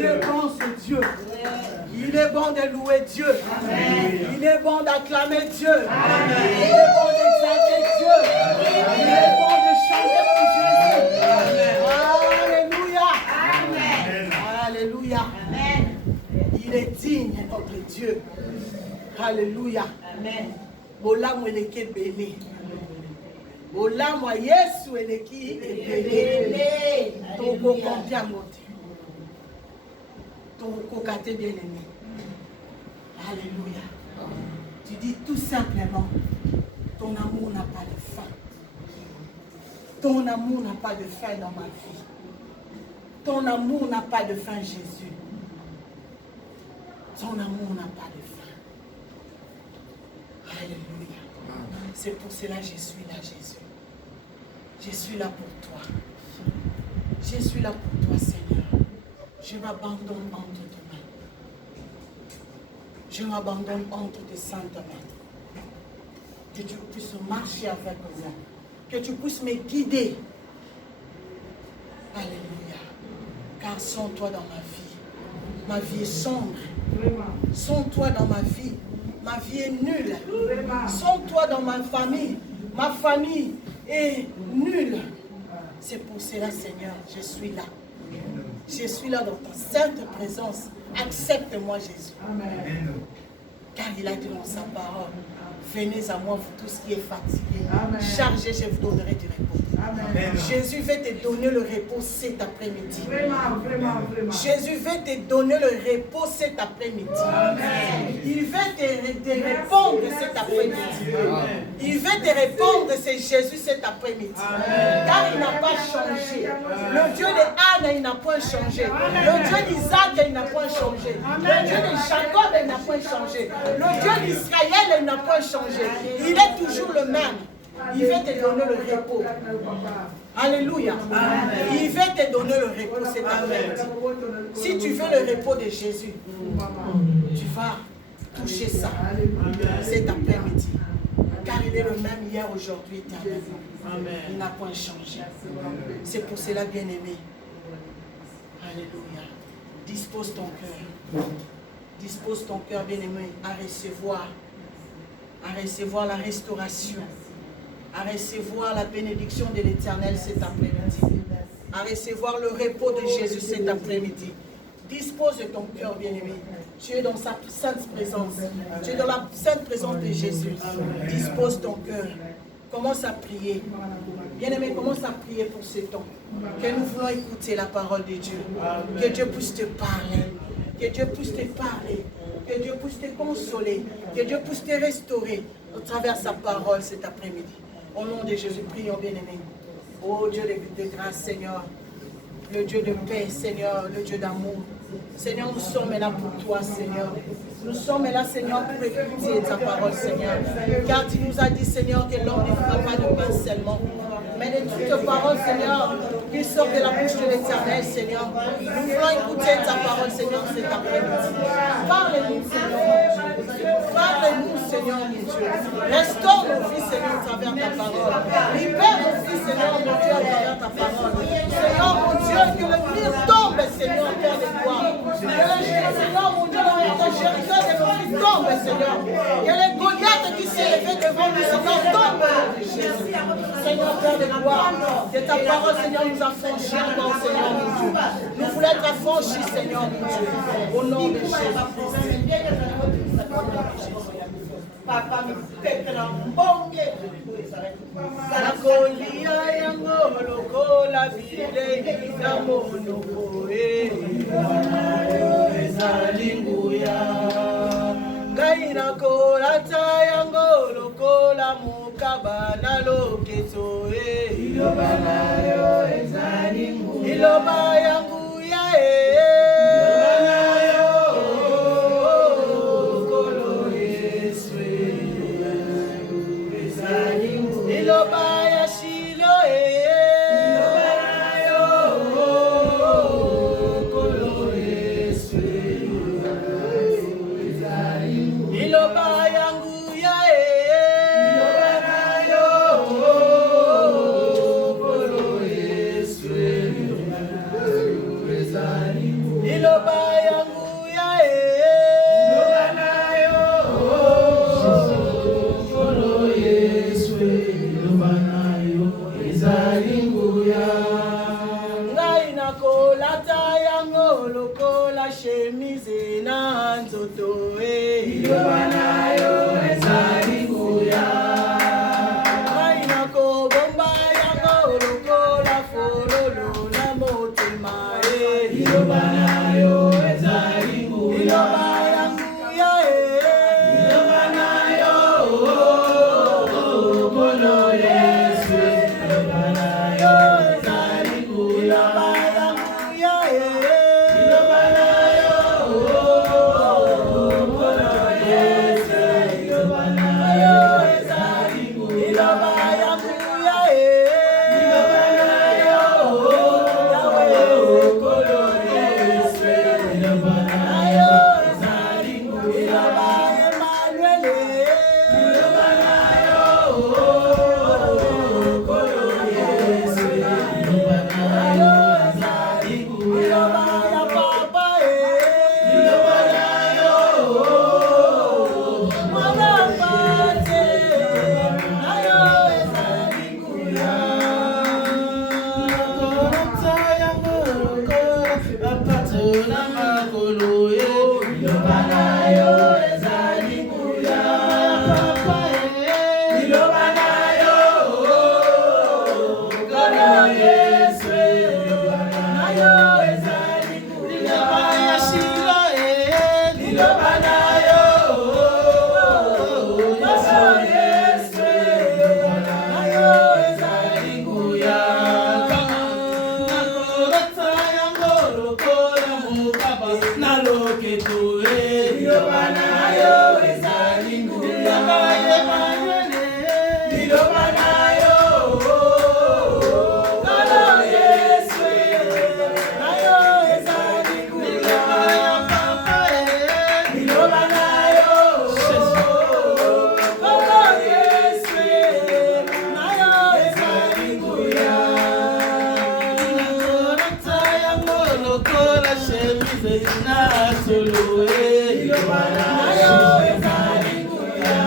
Il est bon ce Dieu. Il est bon de louer Dieu. Amen. Il est bon d'acclamer Dieu. Amen. Il est bon d'exalter Dieu. Il est bon de chanter pour Jésus. Amen. Alléluia. Amen. Alléluia. Amen. Il est digne, notre Dieu. Alléluia. Amen. Bolamu eleki ebele. Bolamu Yesu eleki ebele. Toko konti yango te. Toko kate bien aimé. Alléluia. Tu dis tout simplement, ton amour n'a pas de fin. Ton amour n'a pas de fin dans ma vie. Ton amour n'a pas de fin, Jésus. Ton amour n'a pas de fin. Alléluia. C'est pour cela que je suis là, Jésus. Je suis là pour toi. Je suis là pour toi, Seigneur. Je m'abandonne entre tes mains. Je m'abandonne entre tes saintes mains. Que tu puisses marcher avec moi. Que tu puisses me guider. Alléluia. Car sans toi dans ma vie est sombre. Sans toi dans ma vie est nulle. Sans toi dans ma famille est nulle. C'est pour cela, Seigneur, je suis là. Je suis là dans ta sainte présence. Accepte-moi, Jésus. Amen. Car il a dit dans sa parole, venez à moi, vous tous qui êtes fatigués. Amen. Chargez, je vous donnerai du repos. Amen. Jésus veut te donner le repos cet après-midi. Vraiment. Jésus veut te donner le repos cet après-midi. Il veut te répondre cet après-midi. Il veut te répondre, c'est Jésus cet après-midi. Car il n'a pas changé. Le Dieu de Anne, il n'a point changé. Le Dieu d'Isaac, il n'a point changé. Le Dieu de Jacob, il n'a point changé. Le Dieu d'Israël, il n'a point changé. Il est toujours le même. Il veut te donner le repos. Alléluia. Il veut te donner le repos cet après-midi. Si tu veux le repos de Jésus, tu vas toucher ça cet après-midi. Car il est le même hier, aujourd'hui, éternellement. Il n'a point changé. C'est pour cela, bien-aimé. Alléluia. Dispose ton cœur. Dispose ton cœur, bien-aimé, à recevoir la restauration, à recevoir la bénédiction de l'Éternel cet après-midi, à recevoir le repos de Jésus cet après-midi. Dispose de ton cœur, bien-aimé. Tu es dans sa sainte présence. Tu es dans la sainte présence de Jésus. Dispose ton cœur. Commence à prier. Bien-aimé, commence à prier pour ce temps. Que nous voulons écouter la parole de Dieu. Que Dieu puisse te parler. Que Dieu puisse te parler. Que Dieu puisse te consoler. Que Dieu puisse te restaurer au travers de sa parole cet après-midi. Au nom de Jésus, prions, bien-aimé. Oh Dieu de grâce, Seigneur. Le Dieu de paix, Seigneur. Le Dieu d'amour. Seigneur, nous sommes là pour toi, Seigneur. Nous sommes là, Seigneur, pour écouter ta parole, Seigneur. Car tu nous as dit, Seigneur, que l'homme ne fera pas de pain seulement, mais de toute parole, Seigneur, qui sort de la bouche de l'Éternel, Seigneur. Nous voulons écouter ta parole, Seigneur, cet après-midi. Parle-nous, Seigneur. Parle-nous, Seigneur, mon Dieu. Restaure nos vies, Seigneur, à travers ta parole. Libère nos vies, Seigneur, mon Dieu, à travers ta parole. Seigneur, mon Dieu, que le mur tombe, Seigneur, Père de gloire. Que le Seigneur, mon Dieu, le Jéricho de nos vies tombe, Seigneur. Que les Goliaths qui s'est levé devant nous, Seigneur, tombe. Seigneur, Père de gloire, que ta parole, Seigneur, nous affranchit encore, Seigneur, mon Dieu. Nous voulons être affranchis, Seigneur, mon Dieu. Au nom de Jésus. Papa mi pepe na mbonge Sakolia yango lokola vile na monoko ezalinguya Gaina kola yango lokola mukaba na loketo Iloba nayo ezalinguya Iloba yangu ya chemise na nzoto Liloba na yo ezali nguya. Ngai nakobomba yango lokola fololo na motema Liloba na yo ezali nguya. Liloba ya nguya Liloba na yo Nkolo Yesu. Liloba na yo ezali nguya. Liloba ya nguya Liloba na yo Nkolo Yesu. Liloba na yo ezali nguya. Liloba ya nguya Liloba na yo Nkolo Yesu. Liloba na yo ezali nguya. Liloba Emmanuel Liloba na yo Nkolo Yesu. Liloba na yo ezali nguya. Liloba ya papa Liloba na yo mwana pate na yo ezali nguya Nakolata yango lokola bapato na makolo ye. Liloba na yo ezali nguya. Papa ye. Liloba na yo Nkolo Yesu. Liloba na yo ezali nguya. Liloba ya Shilo ye. Liloba na yo Nkolo Yesu. Liloba na yo ezali nguya. Nakolata yango lokola mokaba na loketo ye. Liloba na yo ezali nguya. Liloba ya Emmanuel ye. Liloba na yo Nkolo Yesu. na yo ezali nguya Liloba ya papa ye. Liloba na yo Nkolo Yesu na yo ezali nguya Nakolata yango lokola chemise na solo ye. Liloba na yo ezali nguya.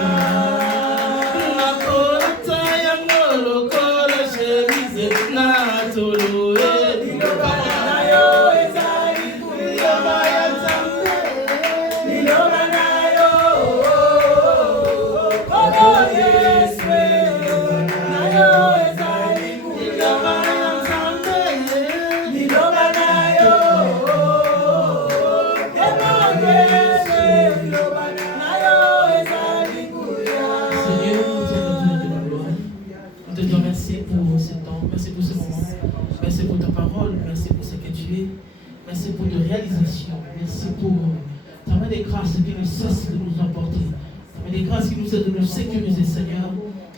Nakolata yango lokola chemise na solo ye. Liloba na yo ezali nguya. Liloba ya Nzambe. Liloba na yo Nkolo Yesu na yo ezali nguya Liloba ya Nzambe. Liloba na yo Emmanuel Liloba na yo ezali nguya Seigneur, nous te rendons de la gloire. Nous te disons merci pour ce temps, merci pour ce moment, merci pour ta parole, merci pour ce que tu es, merci pour ta réalisation, merci pour ta main de grâce qui ne cesse de nous emporter, ta main de grâce qui nous aide de nous sécuriser, Seigneur.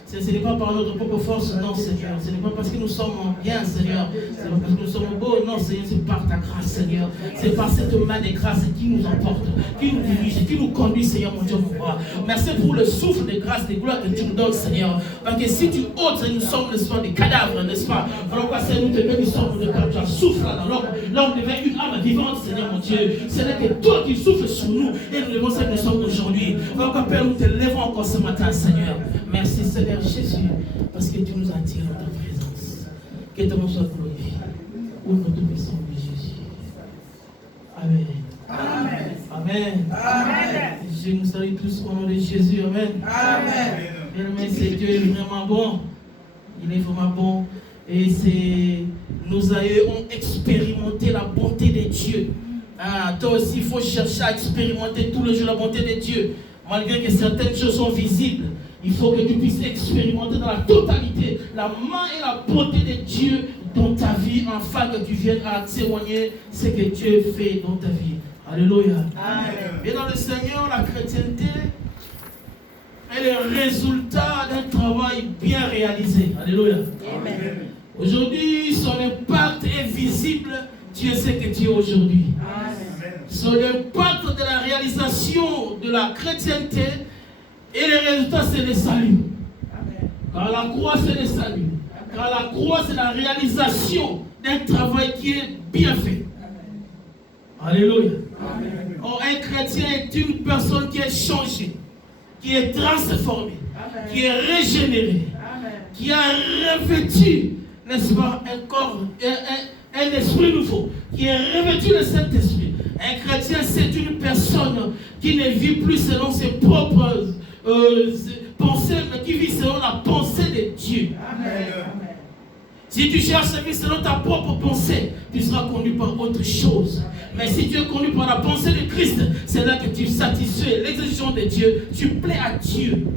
Ce n'est pas par notre propre force, non, Seigneur. Ce n'est pas parce que nous sommes bien, Seigneur. Ce n'est pas parce que nous sommes beaux, non, Seigneur. C'est par ta grâce, Seigneur. C'est par cette main de grâce qui nous emporte, qui nous dirige, qui nous conduit, Seigneur, mon Dieu, mon roi. Merci pour le souffle de grâce, de gloire que tu nous donnes, Seigneur. Parce que si tu ôtes, nous sommes, n'est-ce pas, des cadavres, n'est-ce pas? Voilà pourquoi, Seigneur, nous te bénissons pour le cadavre. Tu as souffle dans l'homme. L'homme devient une âme vivante, Seigneur, mon Dieu. Ce n'est que toi qui souffles sur nous. Et nous devons ça que nous sommes aujourd'hui. Voilà pourquoi, Père, nous te lèvons encore ce matin, Seigneur. Merci, Seigneur Jésus, parce que tu nous attires dans ta présence. Que ton nom soit glorifié. Au nom de puissant de Jésus. Amen. Amen. Amen. Amen. Je nous salue tous au nom de Jésus. Amen. Amen. Bien-aimé, c'est Dieu est vraiment bon. Il est vraiment bon. Et nos aïeux ont expérimenté la bonté de Dieu. Toi aussi, il faut chercher à expérimenter tous les jours la bonté de Dieu. Malgré que certaines choses sont visibles, il faut que tu puisses expérimenter dans la totalité la main et la bonté de Dieu dans ta vie, afin que tu viennes à témoigner ce que Dieu fait dans ta vie. Alléluia. Amen. Et dans le Seigneur, la chrétienté est le résultat d'un travail bien réalisé. Alléluia. Amen. Aujourd'hui, son impact est visible. Dieu sait que tu es aujourd'hui. Son impact de la réalisation de la chrétienté et le résultat, c'est le salut. Amen. Car la croix, c'est le salut. Amen. Car la croix, c'est la réalisation d'un travail qui est bien fait. Amen. Alléluia. Amen. Or, un chrétien est une personne qui est changée, qui est transformée, Amen. Qui est régénérée, Amen. Qui a revêtu, n'est-ce pas, un corps, un esprit nouveau, qui est revêtu le Saint-Esprit. Un chrétien, c'est une personne qui ne vit plus selon ses propres pensées, mais qui vit selon la pensée de Dieu. Amen. Si tu cherches à vivre selon ta propre pensée, tu seras conduit par autre chose. Mais si tu es conduit par la pensée de Christ, c'est là que tu satisfais l'exigence de Dieu, tu plais à Dieu.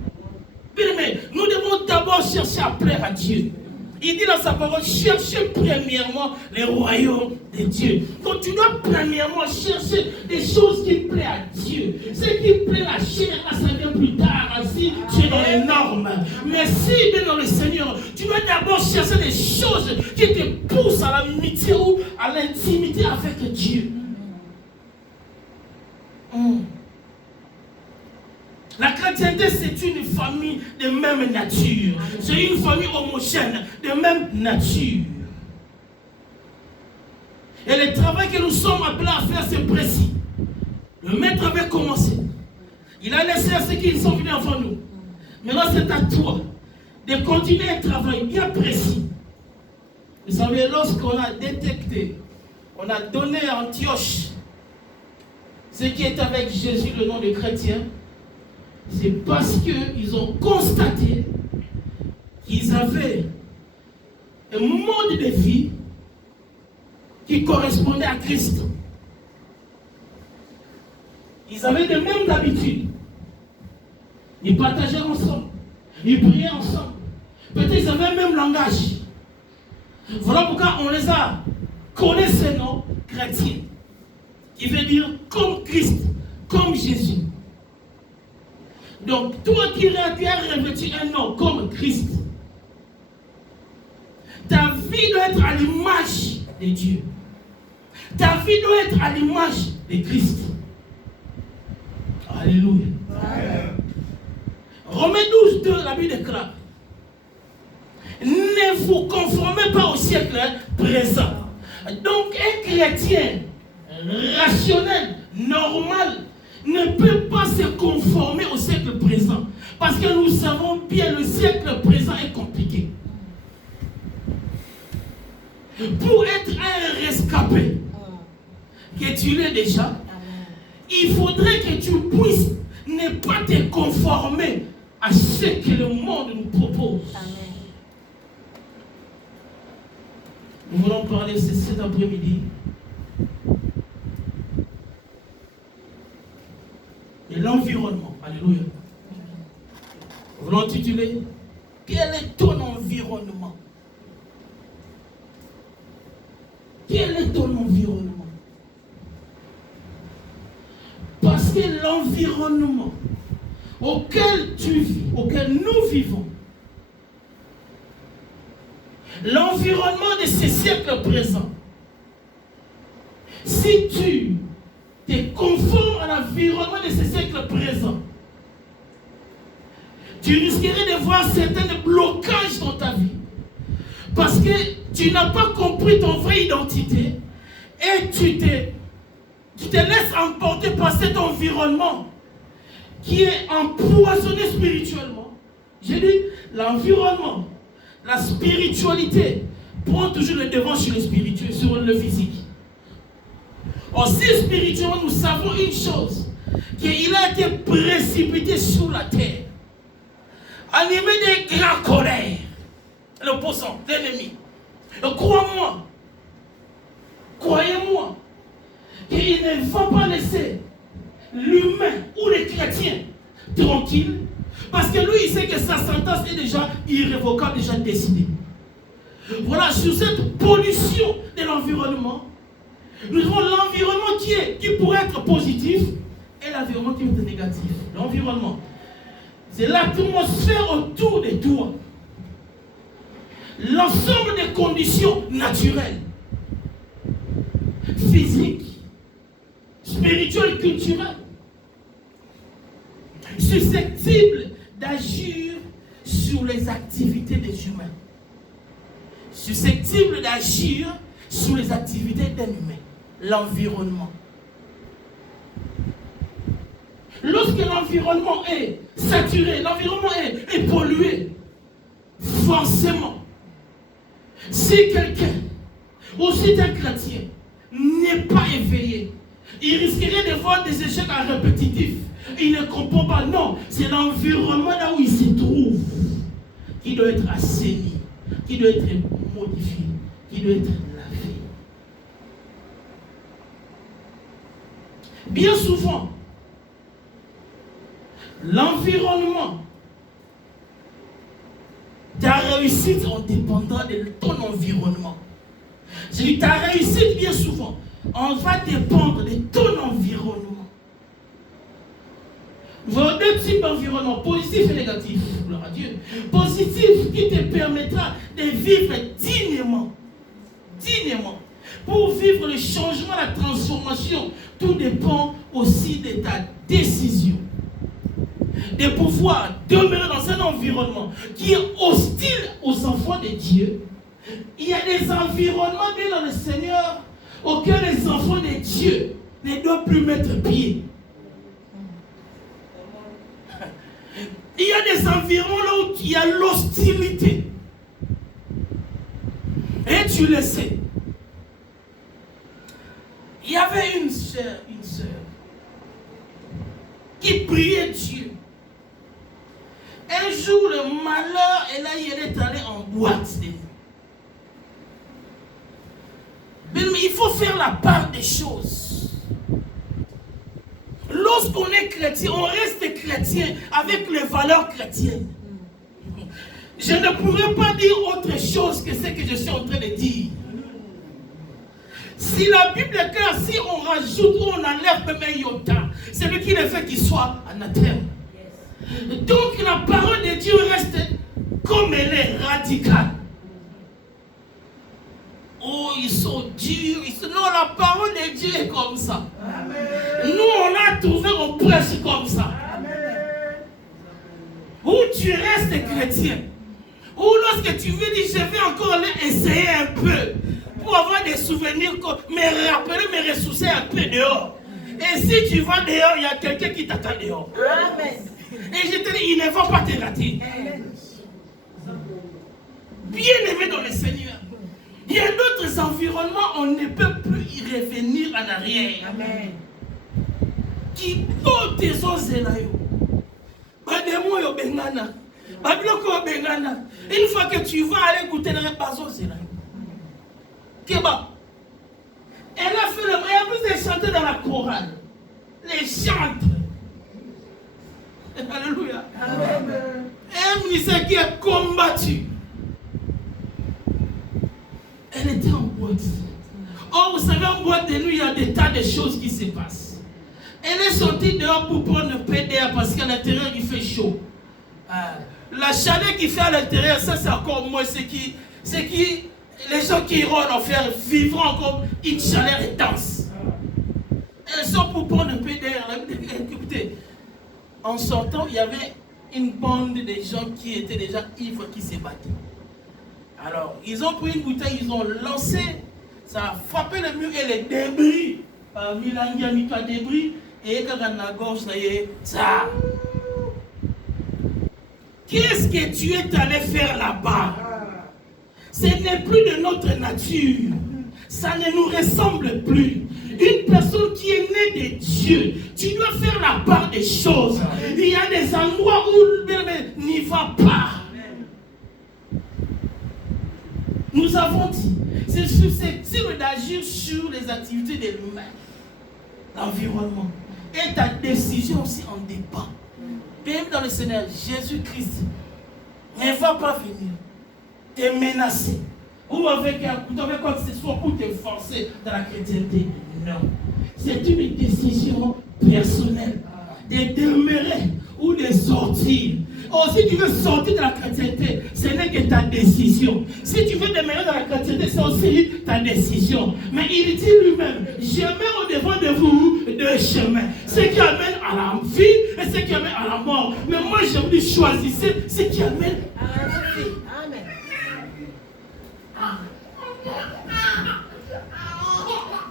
Mais nous devons d'abord chercher à plaire à Dieu. Il dit dans sa parole, cherchez premièrement les royaumes de Dieu. Donc tu dois premièrement chercher des choses qui plaisent à Dieu. Ce qui plaît à la chair, là, ça vient plus tard, si tu es dans les normes. Mais si tu es dans le Seigneur, tu dois d'abord chercher des choses qui te poussent à l'amitié ou à l'intimité avec Dieu. La chrétienté, c'est une famille de même nature. C'est une famille homogène, de même nature. Et le travail que nous sommes appelés à faire, c'est précis. Le maître avait commencé. Il a laissé à ceux qui sont venus avant nous. Maintenant, c'est à toi de continuer un travail bien précis. Vous savez, lorsqu'on a détecté, on a donné à Antioche ce qui est avec Jésus, le nom des chrétiens, c'est parce qu'ils ont constaté qu'ils avaient un mode de vie qui correspondait à Christ. Ils avaient les mêmes habitudes. Ils partageaient ensemble. Ils priaient ensemble. Peut-être ils avaient le même langage. Voilà pourquoi on les a collés ces noms chrétiens. Qui veut dire comme Christ, comme Jésus. Donc, toi qui as revêtu un nom comme Christ, ta vie doit être à l'image de Dieu. Ta vie doit être à l'image de Christ. Alléluia. Amen. Romains 12, 2, la Bible déclare: ne vous conformez pas au siècle présent. Donc, un chrétien rationnel, normal, ne peut pas se conformer au siècle présent. Parce que nous savons bien le siècle présent est compliqué. Pour être un rescapé, que tu l'es déjà, il faudrait que tu puisses ne pas te conformer à ce que le monde nous propose. Nous voulons parler cet après-midi de l'environnement. Alléluia. Nous voulons intituler: quel est ton environnement? Quel est ton environnement? Parce que l'environnement auquel tu vis, auquel nous vivons, l'environnement de ce siècle présent, si tu te conformes à l'environnement de ce siècle présent, tu risquerais de voir certains blocages dans ta vie. Parce que tu n'as pas compris ton vraie identité et tu te laisses emporter par cet environnement qui est empoisonné spirituellement. J'ai dit, l'environnement, la spiritualité prend toujours le devant sur le spirituel, sur le physique. Aussi spirituellement, nous savons une chose, qu'il a été précipité sur la terre, animé de grandes colères, l'opposant, l'ennemi. Crois-moi, croyez-moi, qu'il ne va pas laisser l'humain ou les chrétiens tranquilles, parce que lui, il sait que sa sentence est déjà irrévocable, déjà décidée. Voilà, sur cette pollution de l'environnement, nous avons l'environnement qui pourrait être positif et l'environnement qui est négatif. L'environnement, c'est l'atmosphère autour de toi. L'ensemble des conditions naturelles, physiques, spirituelles, culturelles, susceptibles d'agir sur les activités des humains. Susceptibles d'agir sur les activités d'un humain. L'environnement. Lorsque l'environnement est saturé, l'environnement est pollué, forcément, si quelqu'un, ou si un chrétien, n'est pas éveillé, Il risquerait de voir des échecs répétitifs. Il ne comprend pas. Non, c'est l'environnement là où il se trouve qui doit être assaini, qui doit être modifié, qui doit être lavé. Bien souvent, l'environnement, ta réussite en dépendra de ton environnement. Je dis, ta réussite, bien souvent, on va dépendre de ton environnement. Vous avez deux types d'environnement, positif et négatif. Gloire à Dieu. Positif qui te permettra de vivre dignement. Dignement. Pour vivre le changement, la transformation, tout dépend aussi de ta décision. De pouvoir demeurer dans un environnement qui est hostile aux enfants de Dieu. Il y a des environnements bien dans le Seigneur auxquels les enfants de Dieu ne doivent plus mettre pied. Il y a des environnements là où il y a l'hostilité. Et tu le sais. Il y avait une sœur qui priait Dieu. Un jour, le malheur, et là, il est allé en boîte de nuit. Mais il faut faire la part des choses. Lorsqu'on est chrétien, on reste chrétien avec les valeurs chrétiennes. Je ne pourrais pas dire autre chose que ce que je suis en train de dire. Si la Bible est claire, si on rajoute ou on enlève même un iota, c'est lui qui le fait qu'il soit anathème. Donc la parole de Dieu reste comme elle est, radicale. Oh, ils sont durs. Non, la parole de Dieu est comme ça. Amen. Nous, on a trouvé, on prêche comme ça. Amen. Où tu restes chrétien. Ou lorsque tu veux dire, je vais encore aller essayer un peu pour avoir des souvenirs, me rappeler, me ressourcer un peu dehors. Et si tu vas dehors, il y a quelqu'un qui t'attend dehors. Amen. Et je te dis, il ne va pas te rater. Amen. Bien aimé dans le Seigneur. Il y a d'autres environnements, on ne peut plus y revenir en arrière. Amen. Qui ont tes os là. Bademo yo bengana. Babloko yo bengana. Une fois que tu vas aller goûter les bazos là. Kéba. Elle a fait le. Et en plus, elle chantait dans la chorale. Les chantres. Alléluia. Amen. Un ministère qui a combattu. Elle était en boîte. Or, vous savez, en boîte de nuit, il y a des tas de choses qui se passent. Elle est sortie dehors pour prendre le PDA parce qu'à l'intérieur, il fait chaud. La chaleur qui fait à l'intérieur, ça, c'est encore moins ce qui les gens qui iront en enfer vivront encore une chaleur intense. Elles sont pour prendre le PDA. Écoutez, en sortant, il y avait une bande de gens qui étaient déjà ivres qui se battaient. Alors, ils ont pris une bouteille, ils ont lancé, ça a frappé le mur et les débris, parmi l'angiamika débris, et quand on a la gorge, ça. Qu'est-ce que tu es allé faire là-bas? Ce n'est plus de notre nature, ça ne nous ressemble plus. Une personne qui est née de Dieu, tu dois faire la part des choses. Il y a des endroits où n'y va pas. Nous avons dit, c'est susceptible d'agir sur les activités de l'humain, l'environnement. Et ta décision aussi en dépend. Même dans le Seigneur, Jésus-Christ ne va pas venir te menacer. Ou avec quoi que ce soit pour te forcer dans la chrétienté. Non. C'est une décision personnelle de demeurer ou de sortir. Oh, si tu veux sortir de la chrétienté, ce n'est que ta décision. Si tu veux demeurer dans la chrétienté, c'est aussi ta décision. Mais il dit lui-même, je mets au-devant de vous deux chemins. Ce qui amène à la vie et ce qui amène à la mort. Mais moi, je vous dis, choisissez ce qui amène à la vie. Amen.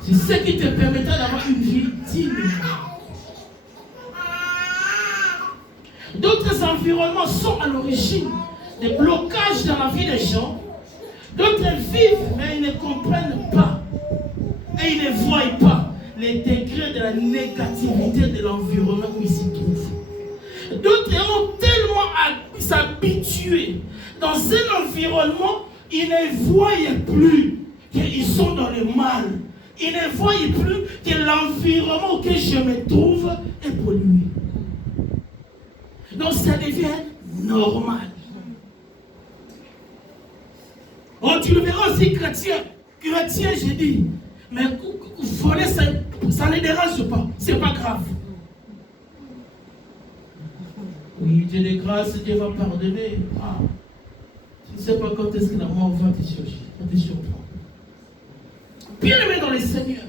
C'est ce qui te permettra d'avoir une vie digne. D'autres environnements sont à l'origine des blocages dans la vie des gens. D'autres vivent, mais ils ne comprennent pas. Et ils ne voient pas les degrés gré de la négativité de l'environnement où ils s'y trouvent. D'autres ont tellement s'habitué dans un environnement, ils ne voyaient plus qu'ils sont dans le mal. Ils ne voyaient plus que l'environnement auquel je me trouve est pollué. Donc ça devient normal. Oh, tu le verras aussi chrétien. Chrétien, j'ai dit, mais voler, ça ne dérange pas. C'est pas grave. Oui, Dieu de grâce, Dieu va pardonner. Ah, tu ne sais pas quand est-ce que la mort va te chercher, va te surprendre. Bien aimé dans le Seigneur,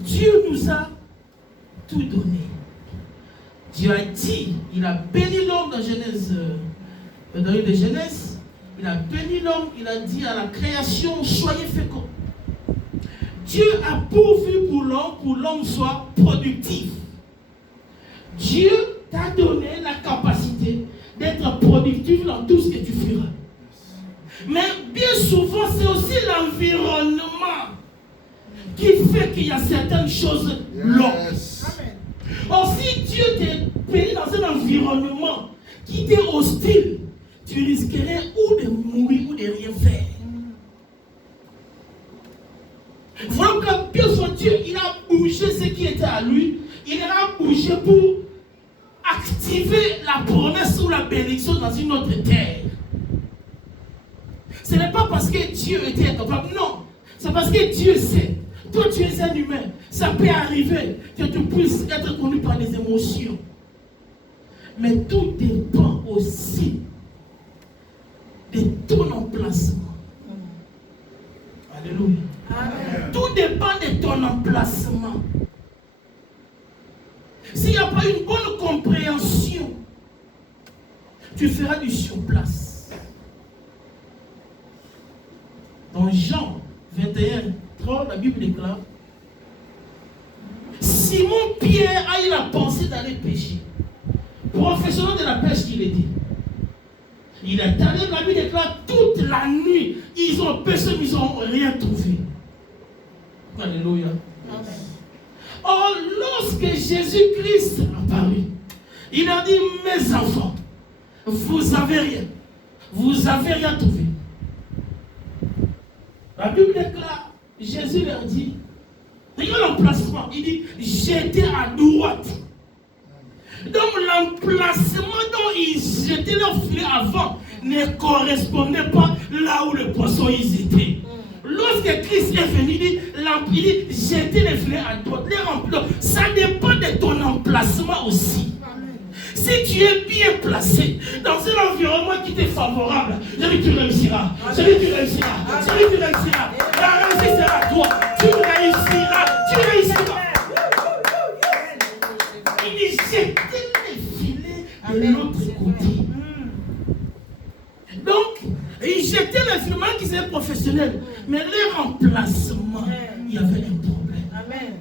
Dieu nous a tout donné. Dieu a dit, il a béni l'homme dans Genèse, dans le livre de Genèse, il a béni l'homme, il a dit à la création, soyez féconds. Dieu a pourvu pour l'homme soit productif. Dieu t'a donné la capacité d'être productif dans tout ce que tu feras. Mais bien souvent, c'est aussi l'environnement qui fait qu'il y a certaines choses longues. Or, si Dieu t'est béni dans un environnement qui t'est hostile, tu risquerais ou de mourir ou de rien faire. Voilà que bien sûr Dieu, il a bougé ce qui était à lui. Il a bougé pour activer la promesse ou la bénédiction dans une autre terre. Ce n'est pas parce que Dieu était incapable, non. C'est parce que Dieu sait. Toi, tu es un humain. Ça peut arriver que tu puisses être conduit par des émotions. Mais tout dépend aussi de ton emplacement. Alléluia. Amen. Tout dépend de ton emplacement. S'il n'y a pas une bonne compréhension, tu feras du surplace. Dans Jean 21, 3, la Bible déclare: Simon Pierre a eu la pensée d'aller pêcher. Professionnel de la pêche qu'il était. Il est allé, la Bible déclare, toute la nuit. Ils ont pêché, mais ils n'ont rien trouvé. Alléluia. Amen. Or, lorsque Jésus-Christ apparut, il a dit: mes enfants, vous avez rien. Vous avez rien trouvé. La Bible déclare, Jésus leur dit, regarde l'emplacement, il dit, j'étais à droite. Donc l'emplacement dont ils jetaient leur filet avant ne correspondait pas là où les poissons ils étaient. Lorsque Christ est venu, il dit jetez les filets à droite, les remplir. Ça dépend de ton emplacement aussi. Si tu es bien placé dans un environnement qui t'est favorable, je dis tu réussiras. Je dis tu réussiras. Je dis tu réussiras. La réussite sera à toi. Tu réussiras. Tu réussiras. Il dit jetez les filets de l'autre côté. Donc, ils jetaient les filets qui étaient professionnels. Mais les remplacements, il y avait un problème. Amen.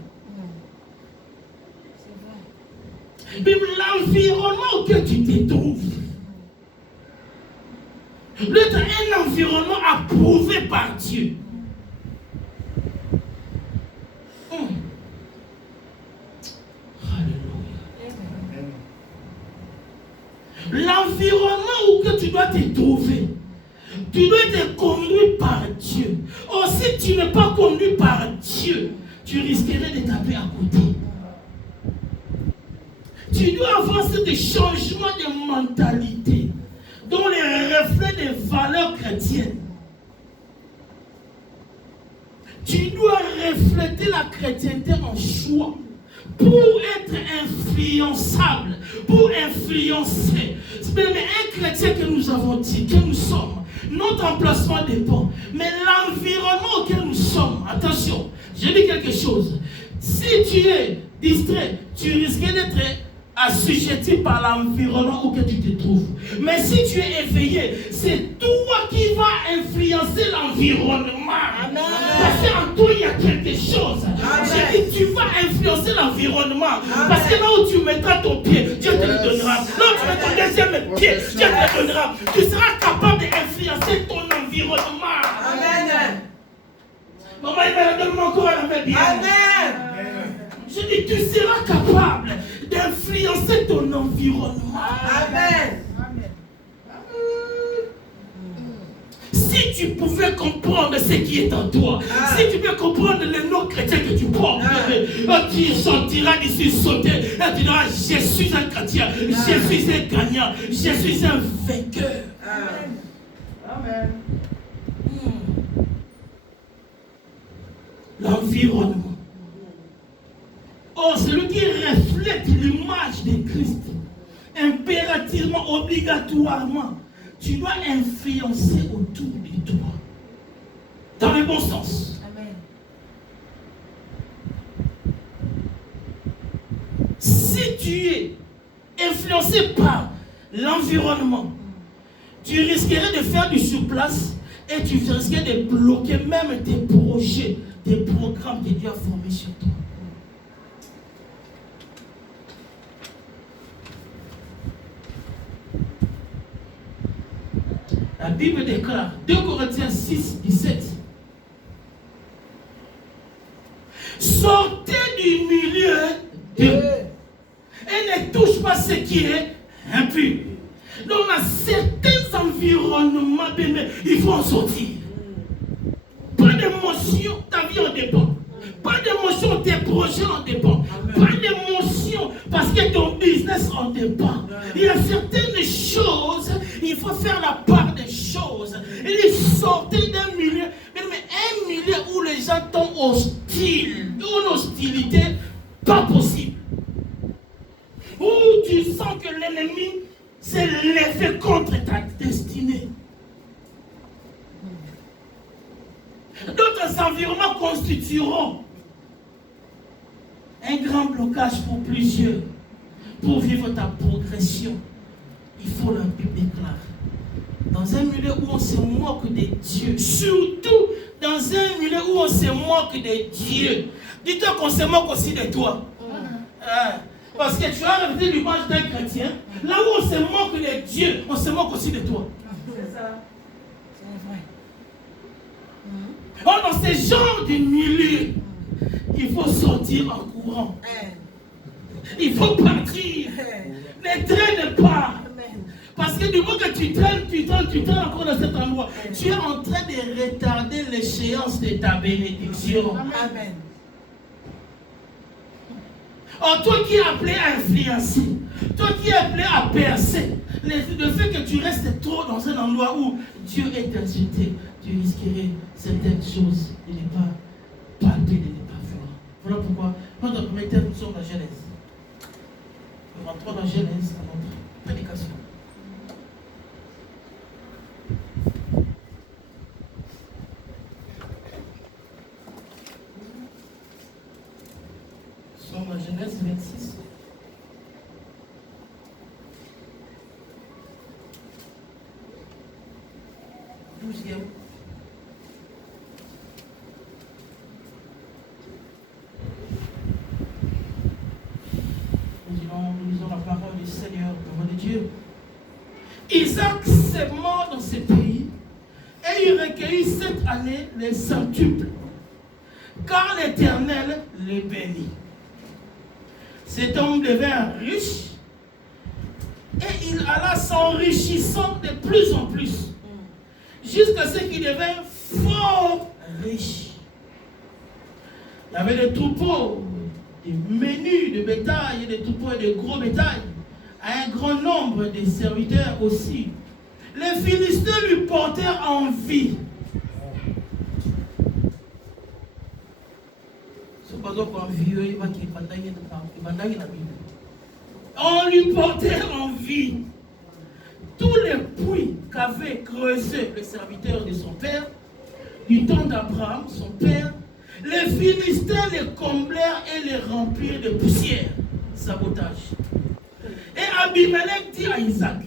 Même l'environnement auquel tu te trouves, c'est un environnement approuvé par Dieu. L'environnement où que tu dois te trouver, tu dois être conduit par Dieu. Or, si tu n'es pas conduit par Dieu, tu risquerais de taper à côté. Tu dois avoir ce changement de mentalité dont les reflets des valeurs chrétiennes. Tu dois refléter la chrétienté en choix pour être influençable, pour influencer. Mais un chrétien que nous avons dit, que nous sommes, notre emplacement dépend. Mais l'environnement auquel nous sommes, attention, je dis quelque chose. Si tu es distrait, tu risques d'être assujetti par l'environnement auquel tu te trouves. Mais si tu es éveillé, c'est toi qui vas influencer l'environnement. Amen. Parce qu'en toi, il y a quelque chose. J'ai dit, tu vas influencer l'environnement. Parce que là où tu mettras ton pied, Dieu te le donnera. Là où tu mets ton deuxième pied, Dieu te le donnera. Tu seras capable d'influencer ton environnement. Amen. Maman, Amen. Donne-moi encore un amen bien. Amen. Je dis, tu seras capable d'influencer ton environnement. Amen. Si tu pouvais comprendre ce qui est en toi, si tu peux comprendre le nom chrétien que tu portes, tu sortiras d'ici sauter et tu diras, je suis un chrétien, je suis un gagnant, je suis un vainqueur. Amen. L'environnement. Oh, celui qui reflète l'image de Christ, impérativement, obligatoirement, tu dois influencer autour de toi. Dans le bon sens. Amen. Si tu es influencé par l'environnement, tu risquerais de faire du surplace et tu risquerais de bloquer même tes projets, tes programmes que Dieu a formés sur toi. La Bible déclare, 2 Corinthiens 6, 17. Sortez du milieu d'eux et ne touche pas ce qui est impur. Donc, dans certains environnements, il faut en sortir. Pas d'émotion, ta vie en dépend. Pas d'émotion, tes projets en dépendent. Pas d'émotion, parce que ton business en dépend. Il y a certaines choses, il faut faire la part des choses. Et sortir d'un milieu, mais un milieu où les gens tombent hostiles, une hostilité pas possible. Où tu sens que l'ennemi s'est levé contre ta destinée. D'autres environnements constitueront un grand blocage pour plusieurs. Pour vivre ta progression, il faut la Bible déclare. Dans un milieu où on se moque de Dieu, surtout dans un milieu où on se moque de Dieu, dis-toi qu'on se moque aussi de toi. Parce que tu as rêvé l'image d'un chrétien, là où on se moque de Dieu, on se moque aussi de toi. C'est ça. C'est vrai. Or, dans ce genre de milieu, il faut sortir en courant. Il faut partir. Ne traîne pas. Parce que du moment que tu traînes encore dans cet endroit, tu es en train de retarder l'échéance de ta bénédiction. Amen. Or, toi qui es appelé à influencer, toi qui es appelé à percer, le fait que tu restes trop dans un endroit où Dieu est insulté, tu risquerais certaines choses de ne pas palper, de ne pas voir. Voilà pourquoi, dans notre premier thème, nous sommes dans Genèse. Nous rentrons dans Genèse dans notre prédication. Nous sommes dans Genèse 26. Nous lisons la parole du Seigneur, la parole de Dieu. Isaac s'est mort dans ce pays et il recueillit cette année les centuples, car l'Éternel les bénit. Cet homme devint riche et il alla s'enrichissant de plus en plus, jusqu'à ce qu'il devint fort riche. Il y avait des troupeaux, des menus de bétail, des troupeaux et de gros bétail, à un grand nombre de serviteurs aussi. Les Philistins lui portèrent envie. On lui portait envie. Tous les puits qu'avait creusé le serviteur de son père, du temps d'Abraham, son père, les Philistins les comblèrent et les remplirent de poussière. Sabotage. Et Abimelech dit à Isaac,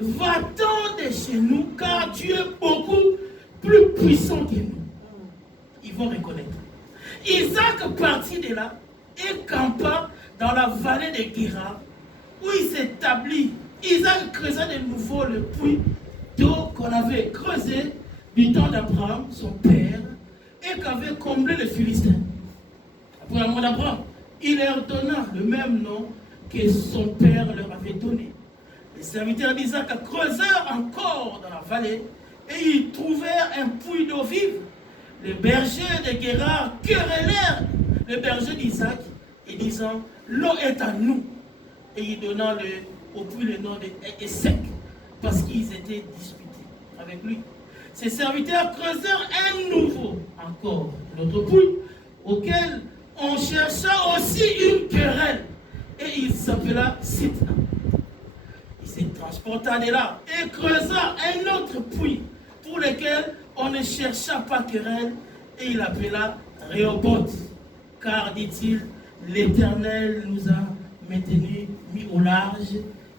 va-t'en de chez nous, car tu es beaucoup plus puissant que nous. Ils vont reconnaître. Isaac partit de là et campa dans la vallée de Guérar, où il s'établit. Isaac creusa de nouveau le puits d'eau qu'on avait creusé du temps d'Abraham, son père, et qu'avait comblé les Philistins. Après la mort d'Abraham, il leur donna le même nom que son père leur avait donné. Les serviteurs d'Isaac creusèrent encore dans la vallée et ils trouvèrent un puits d'eau vive. Les bergers de Guérard querellèrent les bergers d'Isaac et disant, l'eau est à nous. Et ils donnant au puits le nom de sec, parce qu'ils étaient disputés avec lui. Ses serviteurs creusèrent un nouveau, encore notre puits, auquel on chercha aussi une querelle. Et il s'appela Sitna. Il se transporta de là et creusa un autre puits, pour lequel on ne chercha pas querelle, et il appela Rehoboth. Car, dit-il, l'Éternel nous a maintenus mis au large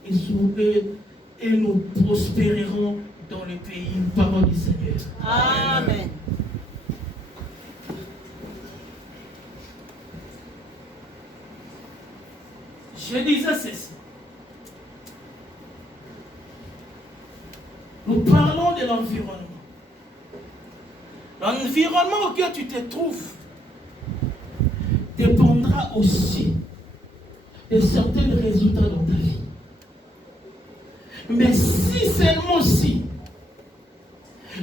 et sous eux, et nous prospérerons dans le pays. Parole du Seigneur. Amen. Je disais ceci. Nous parlons de l'environnement. L'environnement auquel tu te trouves dépendra aussi de certains résultats dans ta vie. Mais si seulement si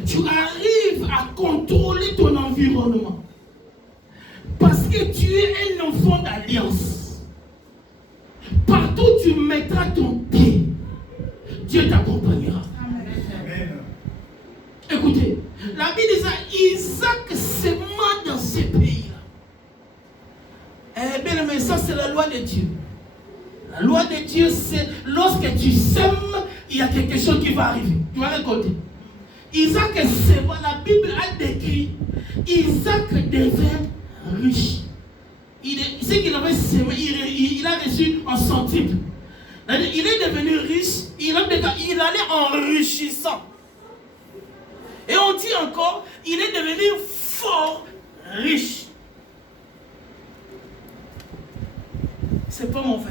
tu arrives à contrôler ton environnement, parce que tu es un enfant d'alliance, partout où tu mettras ton pied, Dieu t'accompagnera. Amen. Écoutez, la Bible dit Isaac sema dans ces pays-là. Eh bien, mais ça c'est la loi de Dieu. La loi de Dieu, c'est lorsque tu sèmes, il y a quelque chose qui va arriver. Tu vas raconter. Isaac sema, la Bible a décrit, Isaac devint riche. Ce qu'il avait semé, il a reçu en centuple. Il est devenu riche, il allait enrichissant. Et on dit encore, il est devenu fort riche. C'est pas mauvais.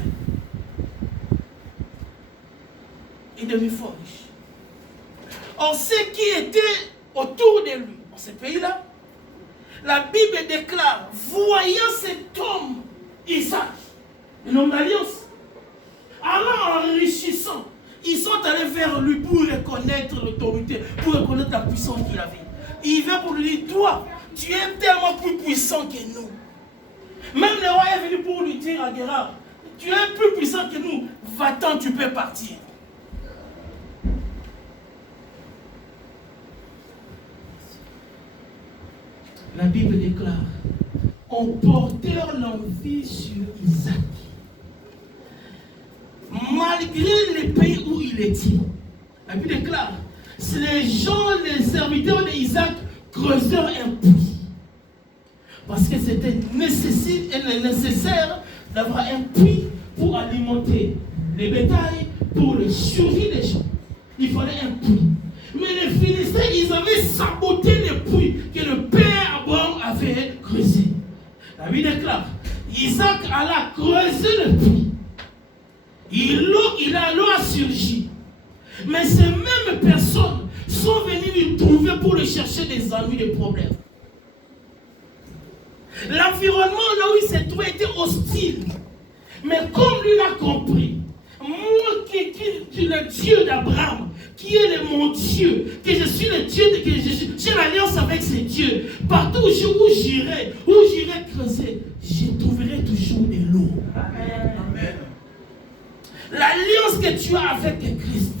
Il est devenu fort riche. Or, ceux qui étaient autour de lui, dans ce pays-là, la Bible déclare, voyant cet homme, Isaac, un homme d'alliance, allant enrichissant, ils sont allés vers lui pour reconnaître l'autorité, pour reconnaître la puissance qu'il avait. Il vient pour lui dire, toi, tu es tellement plus puissant que nous. Même le roi est venu pour lui dire à Guérard, tu es plus puissant que nous, va-t'en, tu peux partir. La Bible déclare, on portèrent l'envie sur Isaac. Malgré les pays où il était. La Bible déclare, les gens, les serviteurs d'Isaac creusèrent un puits. Parce que c'était nécessaire d'avoir un puits pour alimenter les bétails, pour le survie des gens. Il fallait un puits. Mais les Philistins, ils avaient saboté le puits que le père Abraham avait creusé. La Bible déclare, Isaac alla creuser le puits. L'eau a surgi. Mais ces mêmes personnes sont venues lui trouver pour lui chercher des ennuis, des problèmes. L'environnement là où il s'est trouvé était hostile. Mais comme lui l'a compris, moi qui est le Dieu d'Abraham, qui est mon Dieu, que je suis le Dieu, que j'ai l'alliance avec ces dieux, partout où j'irai creuser, je trouverai toujours de l'eau. Amen. L'alliance que tu as avec Christ,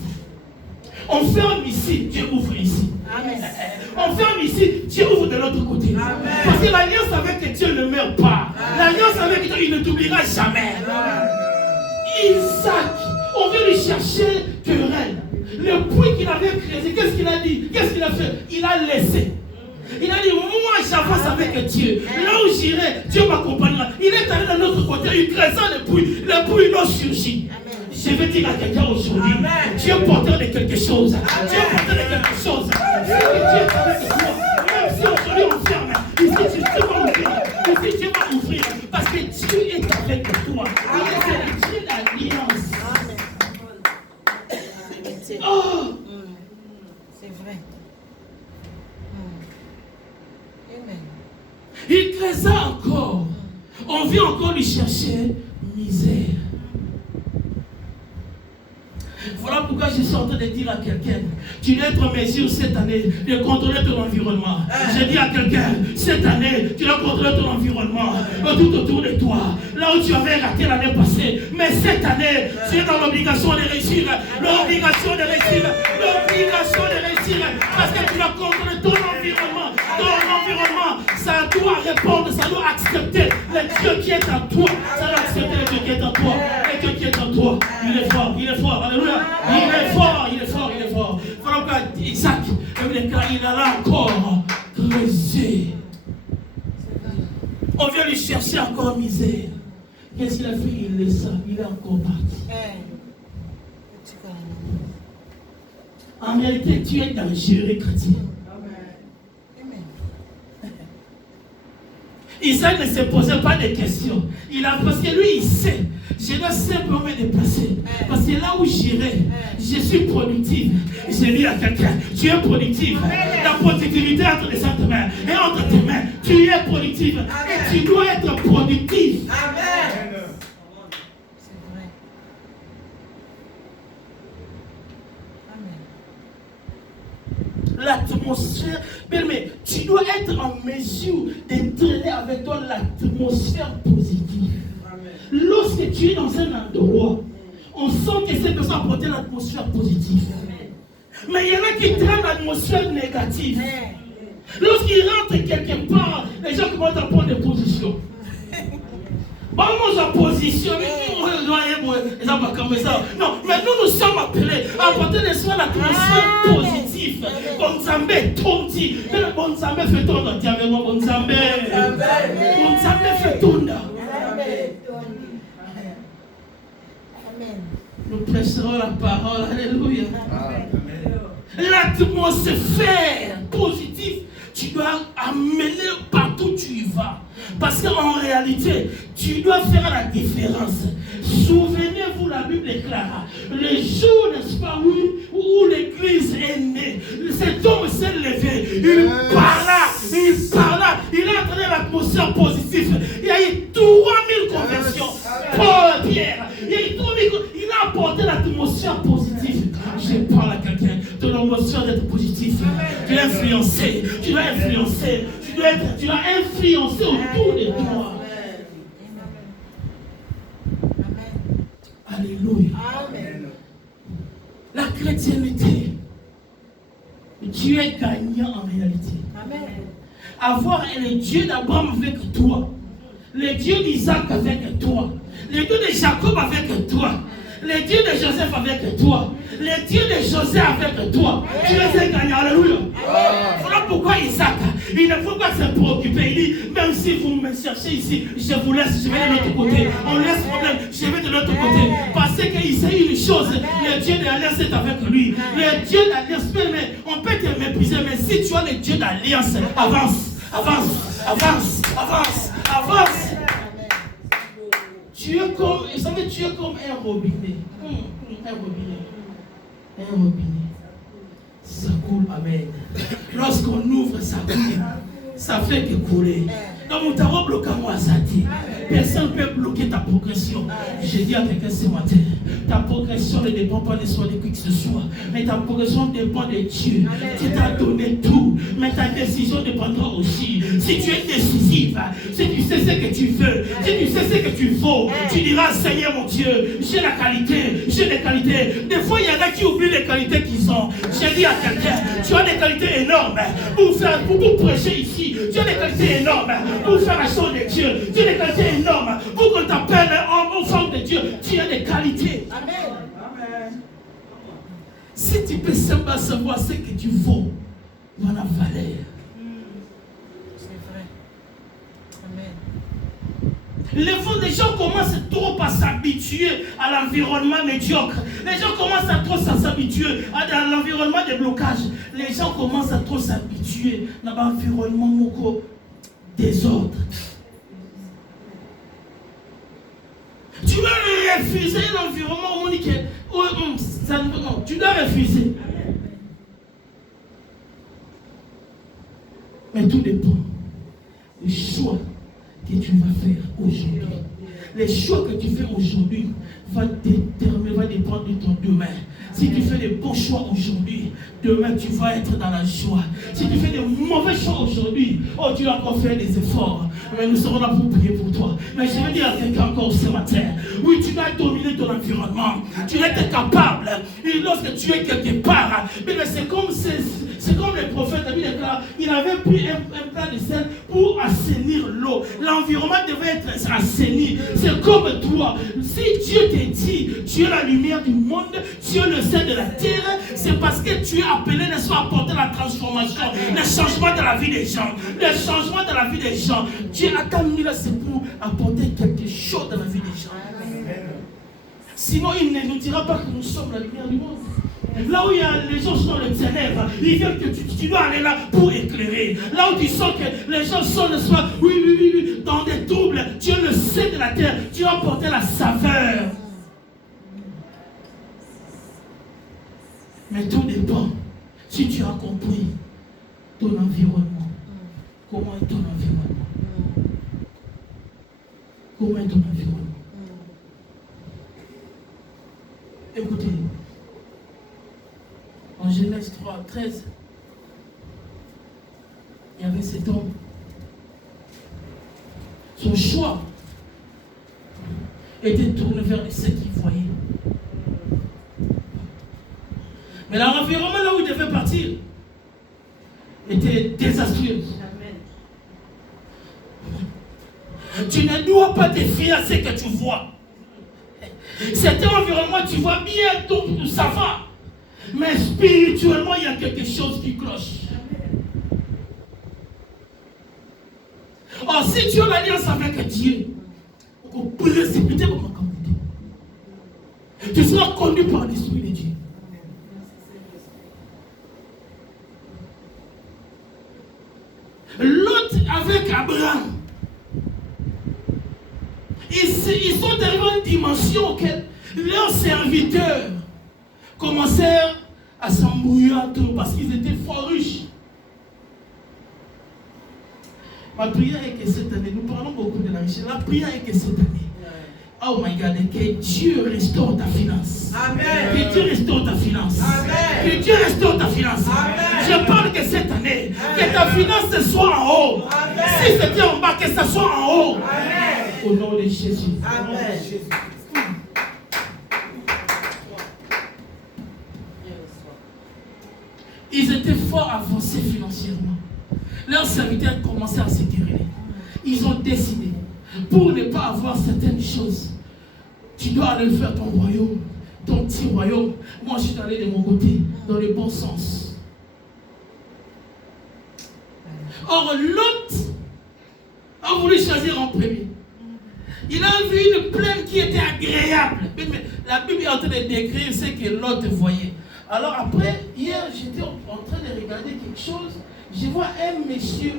on ferme ici, Dieu ouvre ici. Amen. On ferme ici, Dieu ouvre de l'autre côté. Amen. Parce que l'alliance avec Dieu ne meurt pas. L'alliance avec Dieu, il ne t'oubliera jamais. Amen. Isaac, on veut lui chercher querelle. Le puits qu'il avait créé, qu'est-ce qu'il a dit? Qu'est-ce qu'il a fait? Il a laissé. Il a dit, moi j'avance avec Dieu. Là où j'irai, Dieu m'accompagnera. Il est allé de l'autre côté, il creusant le puits l'eau surgit. Je vais dire à quelqu'un aujourd'hui, Dieu est porteur de quelque chose. Dieu est porteur de quelque chose. Dieu est avec toi. Même si aujourd'hui on ferme, ici Dieu va ouvrir. Ici Dieu va ouvrir. Parce que Dieu est avec toi. Il est le Dieu d'alliance. Oh! C'est vrai. Amen. Il creusa encore. On vient encore lui chercher misère. Voilà pourquoi je suis en train de dire à quelqu'un, tu dois être en mesure cette année de contrôler ton environnement. Je dis à quelqu'un, cette année, tu dois contrôler ton environnement tout autour de toi. Là où tu avais raté l'année passée. Mais cette année, tu es dans l'obligation de réussir. L'obligation de réussir. L'obligation de réussir. Parce que tu dois contrôler ton environnement. Ton environnement, ça doit répondre, ça doit accepter le Dieu qui est en toi. Ça doit accepter le Dieu qui est en toi. Le Dieu qui est en toi. Il est fort, il est fort. Alléluia. Il est fort, il est fort, il est fort. Voilà pourquoi Isaac, il a encore creuser. On vient lui chercher encore misère. Qu'est-ce qu'il a fait? Il laissa, il est encore parti. En réalité, tu es dangereux, chrétien. Isaac ne se posait pas de questions. Parce que lui, il sait. Je dois simplement me déplacer. Parce que là où j'irai, je suis productif. J'ai dit à quelqu'un, tu es productif. La productivité entre les saintes mains et entre tes mains, tu es productif. Et tu dois être productif. Amen. C'est vrai. Amen. L'atmosphère, mais tu dois être en mesure d'entraîner avec toi l'atmosphère positive. Lorsque tu es dans un endroit, on sent que cette personne a apporté l'atmosphère positive. Mais il y en a qui traînent l'atmosphère négative. Lorsqu'ils rentrent quelque part, les gens commencent à prendre des positions. Vamos à positionner. Comme ça. Non, mais nous sommes appelés à apporter les soins l'atmosphère positive. Bon Zambé, Tonti. Bon Zambé fait ton. Tiens, mais bon Zambé. Bon Zambé fait ton. Nous prêcherons la parole. Alléluia. L'atmosphère positive, tu dois amener partout où tu y vas. Parce qu'en réalité, tu dois faire la différence. Souvenez-vous, la Bible déclare, le jour, n'est-ce pas, où l'église est née, cet homme s'est levé, il parla, il a entraîné l'atmosphère positive. Il y a eu 3000 conversions. Paul, Pierre, il a apporté l'atmosphère positive. Je parle à quelqu'un de l'atmosphère d'être positif. Tu dois influencer, tu dois influencer, tu dois influencer autour de toi. Alléluia. Amen. La chrétienté, Dieu est gagnant en réalité. Amen. Avoir le Dieu d'Abraham avec toi, le Dieu d'Isaac avec toi, le Dieu de Jacob avec toi, le Dieu de Joseph avec toi, le Dieu de José avec toi, tu es gagnant. Alléluia. Voilà pourquoi Isaac, il ne faut pas se préoccuper. Il dit, même si vous me cherchez ici, je vous laisse, je vais de l'autre côté. On laisse problème, je vais de l'autre côté. Parce qu'il sait une chose, le Dieu de l'alliance est avec lui. Le Dieu d'alliance, mais on peut te mépriser, mais si tu as le Dieu d'alliance, avance, avance, avance, avance, avance. Tu es comme, vous savez, tu es comme un robinet. Un robinet. Un robinet. Ça coule, amen. Lorsqu'on ouvre, ça coule. Ça fait que couler. Donc, tu as bloqué moi, ça dit. Personne ne peut bloquer ta progression. Je dis à quelqu'un ce matin, ta progression ne dépend pas de soi, de qui que ce soit. Mais ta progression dépend de Dieu. Tu t'as donné tout. Mais ta décision dépendra aussi. Si tu es décisive, si tu sais ce que tu veux, si tu sais ce que tu vaux, tu diras, Seigneur mon Dieu, j'ai la qualité, j'ai les qualités. Des fois, il y en a qui oublient les qualités qu'ils ont. J'ai dit à quelqu'un, tu as des qualités énormes pour prêcher ici. Tu as des qualités énormes pour faire la chose de Dieu. Tu as des qualités énormes pour qu'on t'appelle homme ou femme de Dieu. Tu as des qualités. Amen. Si tu peux seulement savoir ce que tu vaux, voilà la valeur. C'est vrai. Amen. Les gens commencent trop à s'habituer à l'environnement médiocre. Les gens commencent à trop s'habituer à l'environnement de blocage. Les gens commencent à trop s'habituer à l'environnement désordre. Tu dois refuser l'environnement où on dit que non, tu dois refuser. Mais tout dépend les choix que tu vas faire aujourd'hui. Les choix que tu fais aujourd'hui va dépendre de ton demain. Si tu fais des bons choix aujourd'hui, demain tu vas être dans la joie. Si tu fais des mauvais choix aujourd'hui, oh, tu vas encore faire des efforts. Mais nous serons là pour prier pour toi. Mais je veux dire à quelqu'un encore ce matin, oui, tu dois dominer ton environnement. Tu dois être capable. Et lorsque tu es quelque part, mais c'est comme les prophètes, il avait pris un plat de sel pour assainir l'eau. L'environnement devait être assaini. C'est comme toi. Si Dieu te dit, tu es la lumière du monde, tu es le sel de la terre, c'est parce que tu es appelé, n'est-ce pas, à apporter la transformation, le changement de la vie des gens. Le changement de la vie des gens. Dieu a t'amené là, c'est pour apporter quelque chose dans la vie des gens. Sinon, il ne nous dira pas que nous sommes la lumière du monde. Là où il y a les gens sont dans le ténèbres, il vient que tu dois aller là pour éclairer. Là où tu sens que les gens sont, n'est-ce pas, oui, dans des troubles, tu es le sel de la terre, tu dois apporter la saveur. Mais tout dépend si tu as compris ton environnement. Comment est ton environnement? Comment est ton environnement? Écoutez, en Genèse 3, 13, il y avait cet homme. Son choix était tourné vers ce qu'il voyait. Mais l'environnement là où il devait partir était désastreux. Tu ne dois pas te fier à ce que tu vois. Cet environnement, tu vois bien, tout ça va. Mais spirituellement, il y a quelque chose qui cloche. Or, si tu as l'alliance avec Dieu, précipité comme un communauté, tu seras conduit par l'Esprit de Dieu. L'autre avec Abraham, ils sont arrivés à une dimension auquel leurs serviteurs commencèrent à s'embrouiller entre eux parce qu'ils étaient fort riches. Ma prière est que cette année, nous parlons beaucoup de la richesse, la prière est que cette année, oh my God, que Dieu restaure ta finance. Amen. Que Dieu restaure ta finance. Amen. Que Dieu restaure ta finance. Amen. Je parle que cette année, que ta finance soit en haut. Amen. Si c'était en bas, que ça soit en haut. Amen. Au nom de Jésus. Amen. Ils étaient fort avancés financièrement. Leurs serviteurs commençaient à se quereller. Ils ont décidé, pour ne pas avoir certaines choses, tu dois aller faire ton royaume, ton petit royaume. Moi, je suis allé de mon côté, dans le bon sens. Or, Lot a voulu choisir en premier. Il a vu une plaine qui était agréable. Mais la Bible est en train de décrire ce que Lot voyait. Alors après, hier, j'étais en train de regarder quelque chose. Je vois un monsieur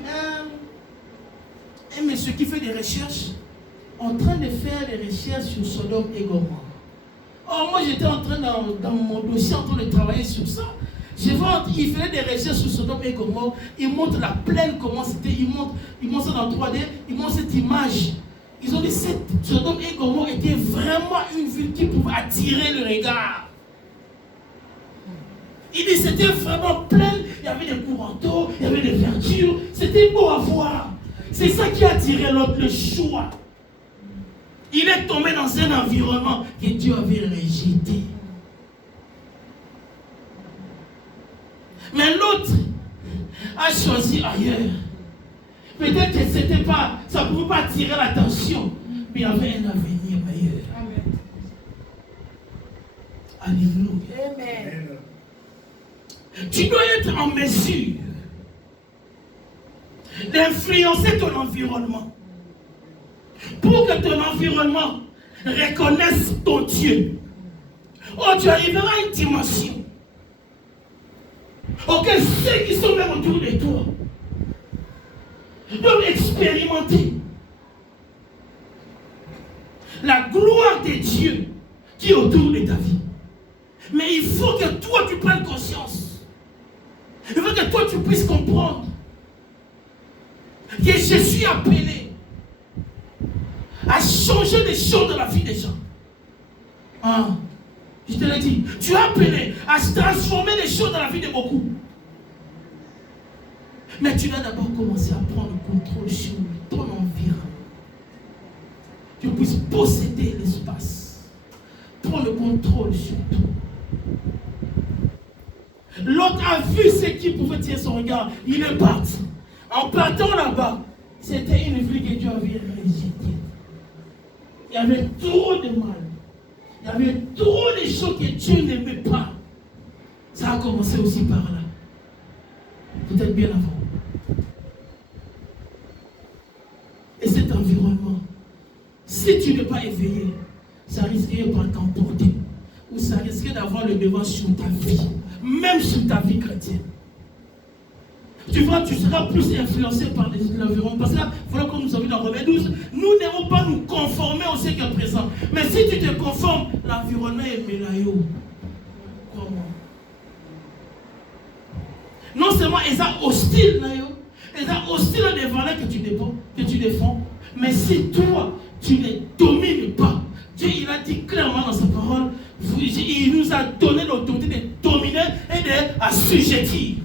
qui fait des recherches, en train de faire des recherches sur Sodome et Gomorrhe. Or, moi, j'étais en train, dans mon dossier, en train de travailler sur ça. Je vois, il faisait des recherches sur Sodome et Gomorrhe. Il montre la plaine, comment c'était. Il montre ça dans 3D. Il montre cette image. Ils ont dit que Sodome et Gomorrhe était vraiment une ville qui pouvait attirer le regard. Il dit c'était vraiment plein. Il y avait des courants d'eau, il y avait des verdures. C'était beau à voir. C'est ça qui a attiré l'autre, le choix. Il est tombé dans un environnement que Dieu avait rejeté. Mais l'autre a choisi ailleurs. Peut-être que c'était pas, ça ne pouvait pas attirer l'attention, mais il y avait un avenir meilleur. Amen. Alléluia. Amen. Tu dois être en mesure d'influencer ton environnement pour que ton environnement reconnaisse ton Dieu. Oh, tu arriveras à une dimension auquel ceux qui sont même autour de toi doivent expérimenter la gloire de Dieu qui est autour de ta vie. Mais il faut que toi tu prennes conscience. Il faut que toi tu puisses comprendre Que je suis appelé à changer les choses dans la vie des gens. Ah, je te l'ai dit. Tu es appelé à transformer les choses dans la vie de beaucoup. Mais tu dois d'abord commencer à prendre le contrôle sur ton environnement. Tu puisses posséder l'espace. Prends le contrôle sur tout. L'autre a vu ce qui pouvait tirer son regard. Il est parti. En partant là-bas, c'était une vie que Dieu avait rejetée. Il y avait trop de mal. Il y avait trop de choses que Dieu n'aimait pas. Ça a commencé aussi par là. Peut-être bien avant. Et cet environnement, si tu n'es pas éveillé, ça risquerait pas de t'emporter. Ou ça risquerait d'avoir le devant sur ta vie. Même sur ta vie chrétienne. Tu vois, tu seras plus influencé par l'environnement. Parce que là, voilà comme nous avons vu dans Romains 12, nous n'allons pas nous conformer au siècle présent. Mais si tu te conformes, l'environnement est mélaillot. Crois-moi. Non seulement ils sont hostiles, ils sont hostiles des valeurs que tu défends, mais si toi, tu ne les domines pas, Dieu il a dit clairement dans sa parole, il nous a donné l'autorité de dominer et d'assujettir.